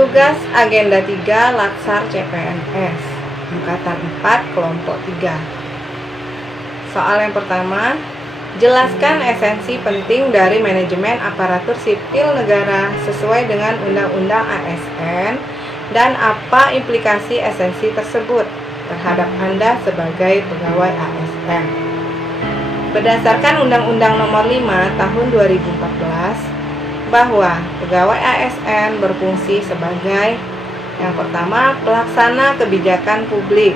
Tugas Agenda 3 Latsar CPNS Angkatan 4 Kelompok 3. Soal yang pertama, jelaskan esensi penting dari manajemen aparatur sipil negara sesuai dengan Undang-Undang ASN dan apa implikasi esensi tersebut terhadap Anda sebagai pegawai ASN. Berdasarkan Undang-Undang Nomor 5 Tahun 2014 bahwa pegawai ASN berfungsi sebagai yang pertama, pelaksana kebijakan publik,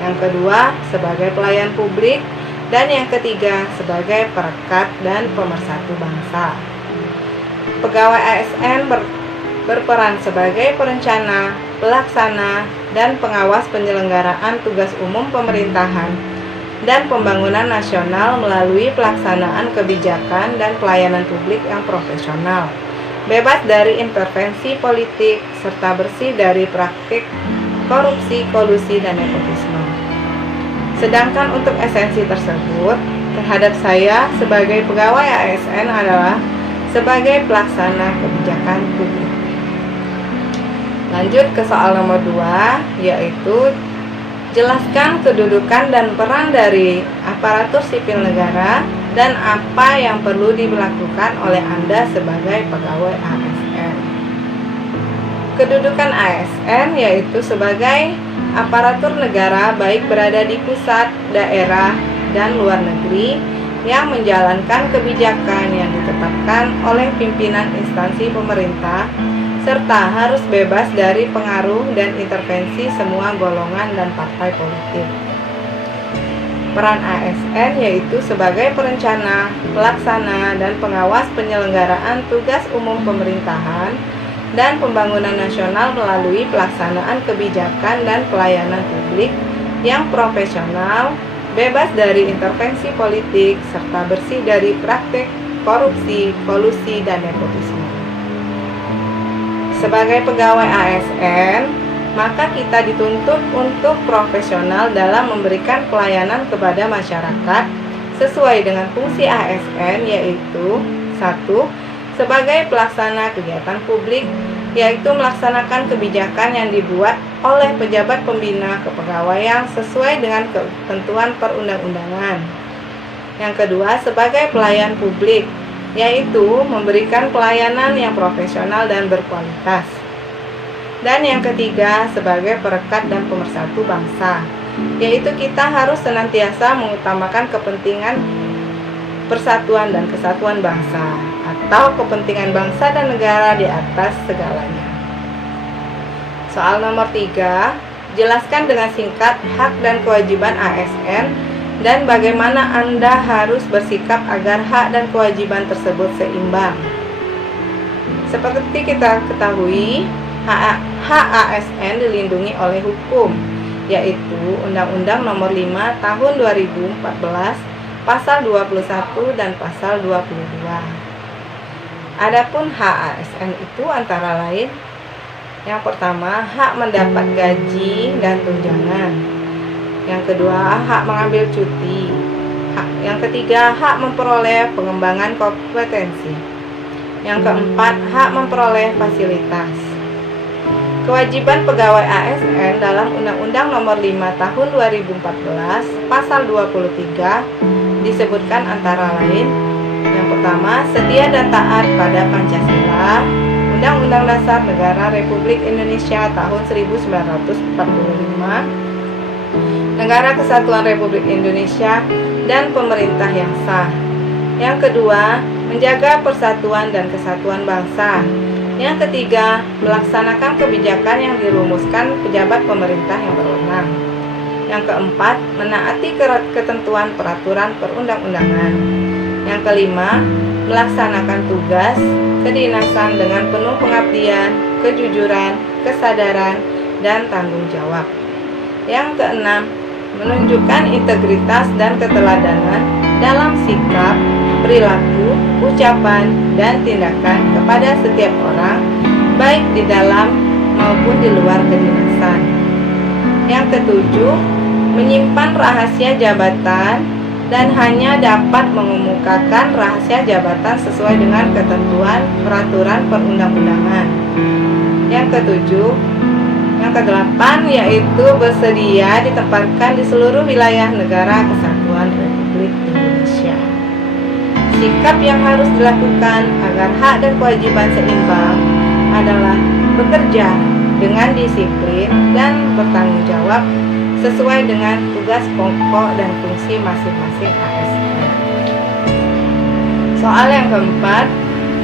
yang kedua, sebagai pelayan publik, dan yang ketiga, sebagai perekat dan pemersatu bangsa. Pegawai ASN berperan sebagai perencana, pelaksana, dan pengawas penyelenggaraan tugas umum pemerintahan dan pembangunan nasional melalui pelaksanaan kebijakan dan pelayanan publik yang profesional, bebas dari intervensi politik, serta bersih dari praktik korupsi, kolusi, dan nepotisme. Sedangkan untuk esensi tersebut, terhadap saya sebagai pegawai ASN adalah sebagai pelaksana kebijakan publik. Lanjut ke soal nomor 2, yaitu jelaskan kedudukan dan peran dari aparatur sipil negara dan apa yang perlu dilakukan oleh Anda sebagai pegawai ASN. Kedudukan ASN yaitu sebagai aparatur negara baik berada di pusat, daerah, dan luar negeri yang menjalankan kebijakan yang ditetapkan oleh pimpinan instansi pemerintah serta harus bebas dari pengaruh dan intervensi semua golongan dan partai politik. Peran ASN yaitu sebagai perencana, pelaksana, dan pengawas penyelenggaraan tugas umum pemerintahan dan pembangunan nasional melalui pelaksanaan kebijakan dan pelayanan publik yang profesional, bebas dari intervensi politik, serta bersih dari praktik korupsi, kolusi, dan nepotisme. Sebagai pegawai ASN, maka kita dituntut untuk profesional dalam memberikan pelayanan kepada masyarakat sesuai dengan fungsi ASN, yaitu 1. Sebagai pelaksana kegiatan publik, yaitu melaksanakan kebijakan yang dibuat oleh pejabat pembina kepegawaian sesuai dengan ketentuan perundang-undangan. Yang kedua, sebagai pelayan publik, yaitu memberikan pelayanan yang profesional dan berkualitas. Dan yang ketiga, sebagai perekat dan pemersatu bangsa, yaitu kita harus senantiasa mengutamakan kepentingan persatuan dan kesatuan bangsa atau kepentingan bangsa dan negara di atas segalanya. Soal nomor 3, jelaskan dengan singkat hak dan kewajiban ASN dan bagaimana Anda harus bersikap agar hak dan kewajiban tersebut seimbang. Seperti kita ketahui, hak ASN dilindungi oleh hukum, yaitu Undang-Undang Nomor 5 Tahun 2014 Pasal 21 dan Pasal 22. Adapun hak ASN itu antara lain, yang pertama, hak mendapat gaji dan tunjangan. Yang kedua, hak mengambil cuti. Yang ketiga, hak memperoleh pengembangan kompetensi. Yang keempat, hak memperoleh fasilitas. Kewajiban pegawai ASN dalam Undang-Undang Nomor 5 Tahun 2014 Pasal 23 disebutkan antara lain, yang pertama, setia dan taat pada Pancasila, Undang-Undang Dasar Negara Republik Indonesia tahun 1945, Negara Kesatuan Republik Indonesia, dan pemerintah yang sah. Yang kedua, menjaga persatuan dan kesatuan bangsa. Yang ketiga, melaksanakan kebijakan yang dirumuskan pejabat pemerintah yang berwenang. Yang keempat, menaati ketentuan peraturan perundang-undangan. Yang kelima, melaksanakan tugas kedinasan dengan penuh pengabdian, kejujuran, kesadaran, dan tanggung jawab. Yang keenam, menunjukkan integritas dan keteladanan dalam sikap, perilaku, ucapan, dan tindakan kepada setiap orang, baik di dalam maupun di luar kedinasan. Yang ketujuh, menyimpan rahasia jabatan dan hanya dapat mengemukakan rahasia jabatan sesuai dengan ketentuan peraturan perundang-undangan. Yang ketujuh, yang kedelapan yaitu bersedia ditempatkan di seluruh wilayah negara Kesatuan Republik Indonesia. Sikap yang harus dilakukan agar hak dan kewajiban seimbang adalah bekerja dengan disiplin dan bertanggung jawab sesuai dengan tugas pokok dan fungsi masing-masing ASN. Soal yang keempat,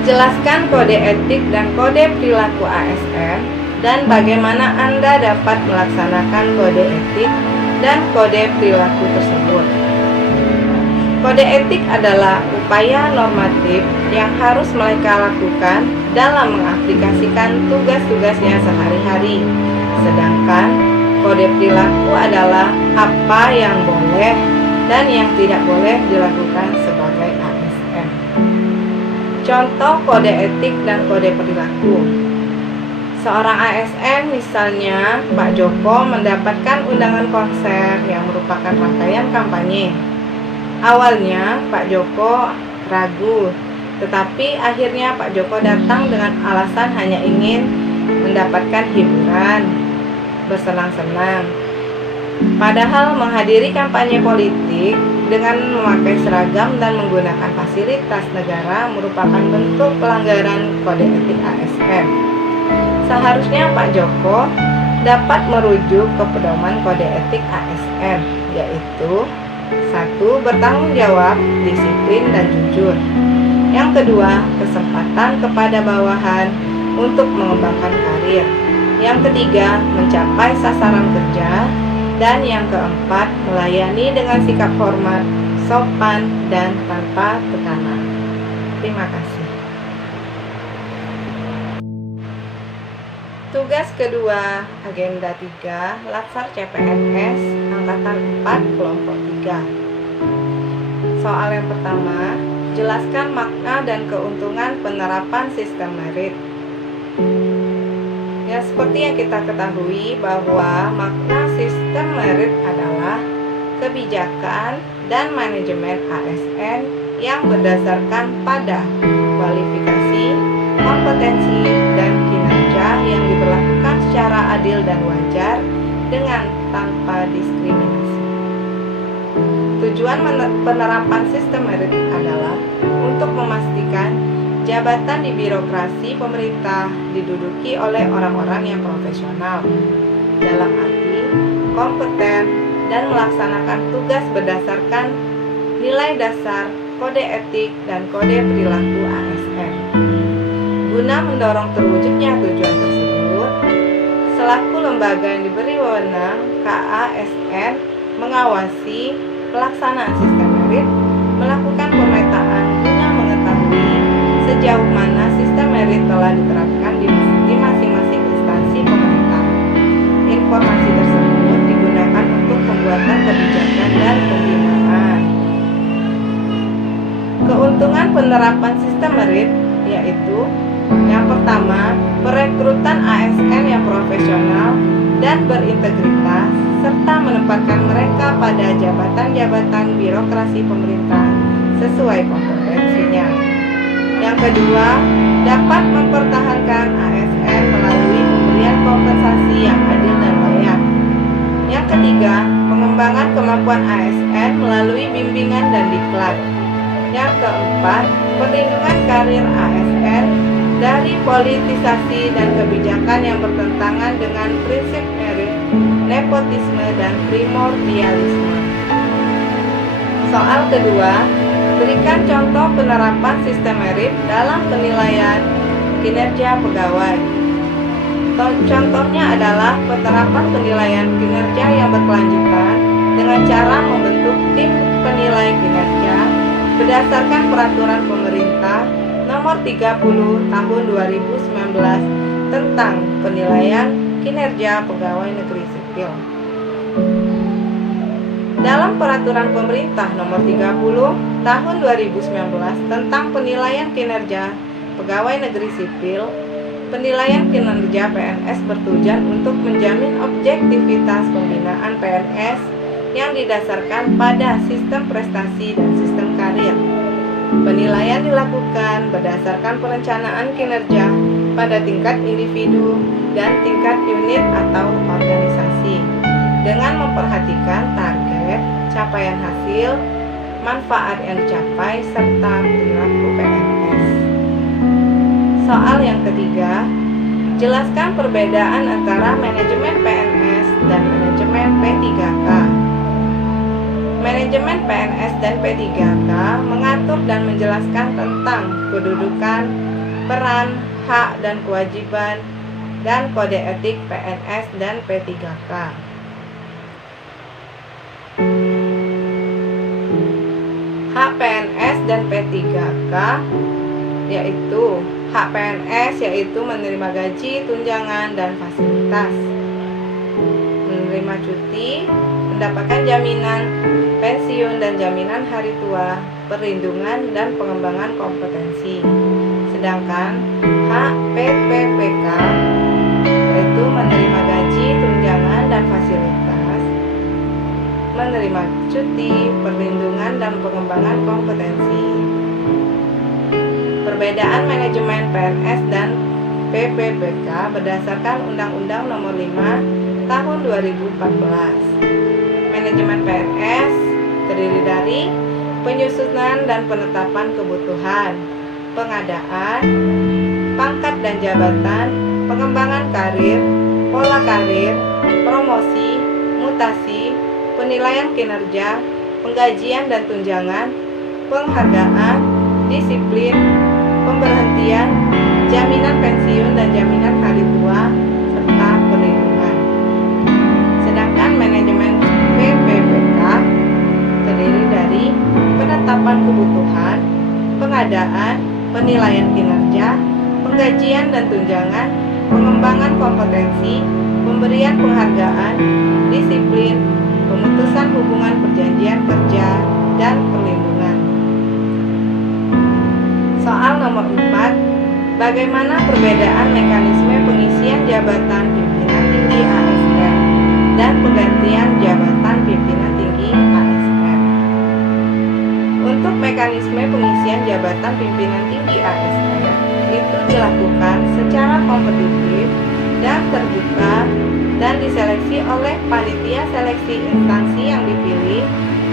jelaskan kode etik dan kode perilaku ASN dan bagaimana Anda dapat melaksanakan kode etik dan kode perilaku tersebut. Kode etik adalah upaya normatif yang harus mereka lakukan dalam mengaplikasikan tugas-tugasnya sehari-hari. Sedangkan kode perilaku adalah apa yang boleh dan yang tidak boleh dilakukan sebagai ASN. Contoh kode etik dan kode perilaku. Seorang ASN, misalnya Pak Joko, mendapatkan undangan konser yang merupakan rangkaian kampanye. Awalnya Pak Joko ragu, tetapi akhirnya Pak Joko datang dengan alasan hanya ingin mendapatkan hiburan, bersenang-senang. Padahal menghadiri kampanye politik dengan memakai seragam dan menggunakan fasilitas negara merupakan bentuk pelanggaran kode etik ASN. Seharusnya Pak Joko dapat merujuk ke pedoman kode etik ASN, yaitu 1. Bertanggung jawab, disiplin, dan jujur. Yang kedua, kesempatan kepada bawahan untuk mengembangkan karir. Yang ketiga, mencapai sasaran kerja. Dan yang keempat, melayani dengan sikap hormat, sopan, dan tanpa tekanan. Terima kasih. Tugas kedua, agenda 3, Latsar CPNS Angkatan 4 kelompok 3. Soal yang pertama, jelaskan makna dan keuntungan penerapan sistem merit. Ya, seperti yang kita ketahui bahwa makna sistem merit adalah kebijakan dan manajemen ASN yang berdasarkan pada kualifikasi, kompetensi, dan kinerja yang diberlakukan secara adil dan wajar dengan tanpa diskriminasi. Tujuan penerapan sistem merit adalah untuk memastikan jabatan di birokrasi pemerintah diduduki oleh orang-orang yang profesional, dalam arti kompeten dan melaksanakan tugas berdasarkan nilai dasar kode etik dan kode perilaku ASN. Guna mendorong terwujudnya tujuan tersebut, selaku lembaga yang diberi wewenang, KASN mengawasi pelaksanaan sistem merit, melakukan pemetaan guna mengetahui sejauh mana sistem merit telah diterapkan di masing-masing instansi pemerintah. Informasi tersebut digunakan untuk pembuatan kebijakan dan pembinaan. Keuntungan penerapan sistem merit yaitu yang pertama, perekrutan ASN yang profesional dan berintegritas serta menempatkan mereka pada jabatan-jabatan birokrasi pemerintah sesuai kompetensinya. Yang kedua, dapat mempertahankan ASN melalui pemberian kompensasi yang adil dan layak. Yang ketiga, pengembangan kemampuan ASN melalui bimbingan dan diklat. Yang keempat, perlindungan karir ASN dari politisasi dan kebijakan yang bertentangan dengan prinsip merit, nepotisme, dan primordialisme. Soal kedua, berikan contoh penerapan sistem merit dalam penilaian kinerja pegawai. Contohnya adalah penerapan penilaian kinerja yang berkelanjutan dengan cara membentuk tim penilai kinerja berdasarkan peraturan pemerintah nomor 30 tahun 2019 tentang penilaian kinerja pegawai negeri sipil. Dalam peraturan pemerintah nomor 30 tahun 2019 tentang penilaian kinerja pegawai negeri sipil, penilaian kinerja PNS bertujuan untuk menjamin objektivitas pembinaan PNS yang didasarkan pada sistem prestasi dan sistem karir. Penilaian dilakukan berdasarkan perencanaan kinerja pada tingkat individu dan tingkat unit atau organisasi dengan memperhatikan target, capaian hasil, manfaat yang dicapai, serta perilaku PNS. Soal yang ketiga, jelaskan perbedaan antara manajemen PNS dan manajemen P3K. Manajemen PNS dan P3K mengatur dan menjelaskan tentang kedudukan, peran, hak dan kewajiban, dan kode etik PNS dan P3K. Hak PNS dan P3K yaitu hak PNS yaitu menerima gaji, tunjangan, dan fasilitas, menerima cuti, mendapatkan jaminan pensiun dan jaminan hari tua, perlindungan dan pengembangan kompetensi. Sedangkan hak PPPK yaitu menerima gaji, tunjangan, dan fasilitas, menerima cuti, perlindungan, dan pengembangan kompetensi. Perbedaan manajemen PNS dan PPPK berdasarkan Undang-Undang Nomor 5 Tahun 2014. Manajemen PNS terdiri dari penyusunan dan penetapan kebutuhan, pengadaan, pangkat dan jabatan, pengembangan karir, pola karir, promosi, mutasi, penilaian kinerja, penggajian dan tunjangan, penghargaan, disiplin, pemberhentian, jaminan pensiun dan jaminan hari tua, serta perlindungan. Sedangkan manajemen PPPK terdiri dari penetapan kebutuhan, pengadaan, penilaian kinerja, penggajian dan tunjangan, pengembangan kompetensi, pemberian penghargaan, disiplin, pemutusan hubungan perjanjian kerja, dan perlindungan. Soal nomor 4, bagaimana perbedaan mekanisme pengisian jabatan pimpinan tinggi ASN dan penggantian jabatan pimpinan tinggi ASN? Untuk mekanisme pengisian jabatan pimpinan tinggi ASN itu dilakukan secara kompetitif dan terbuka dan diseleksi oleh panitia seleksi instansi yang dipilih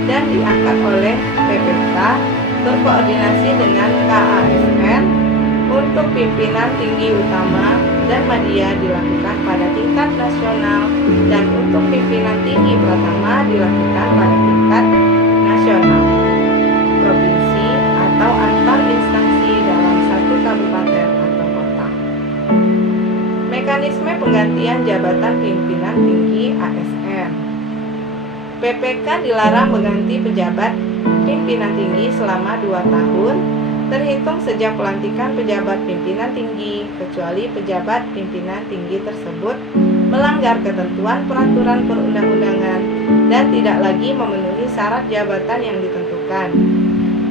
dan diangkat oleh PPK berkoordinasi dengan KASN. Untuk pimpinan tinggi utama dan media dilakukan pada tingkat nasional dan untuk pimpinan tinggi pratama dilakukan pada tingkat nasional, provinsi, atau antar instansi dalam satu kabupaten atau kota. Mekanisme penggantian jabatan pimpinan tinggi ASN. PPK dilarang mengganti pejabat pimpinan tinggi selama 2 tahun terhitung sejak pelantikan pejabat pimpinan tinggi, kecuali pejabat pimpinan tinggi tersebut melanggar ketentuan peraturan perundang-undangan dan tidak lagi memenuhi syarat jabatan yang ditentukan.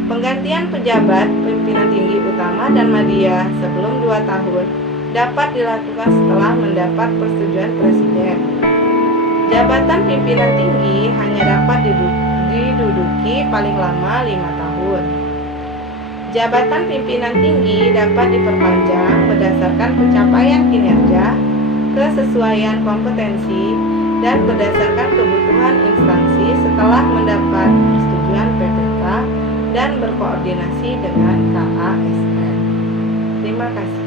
Penggantian pejabat pimpinan tinggi utama dan media sebelum 2 tahun dapat dilakukan setelah mendapat persetujuan Presiden. Jabatan pimpinan tinggi hanya dapat diduduki paling lama 5 tahun. Jabatan pimpinan tinggi dapat diperpanjang berdasarkan pencapaian kinerja, kesesuaian kompetensi, dan berdasarkan kebutuhan instansi setelah mendapat persetujuan PPK dan berkoordinasi dengan KASN. Terima kasih.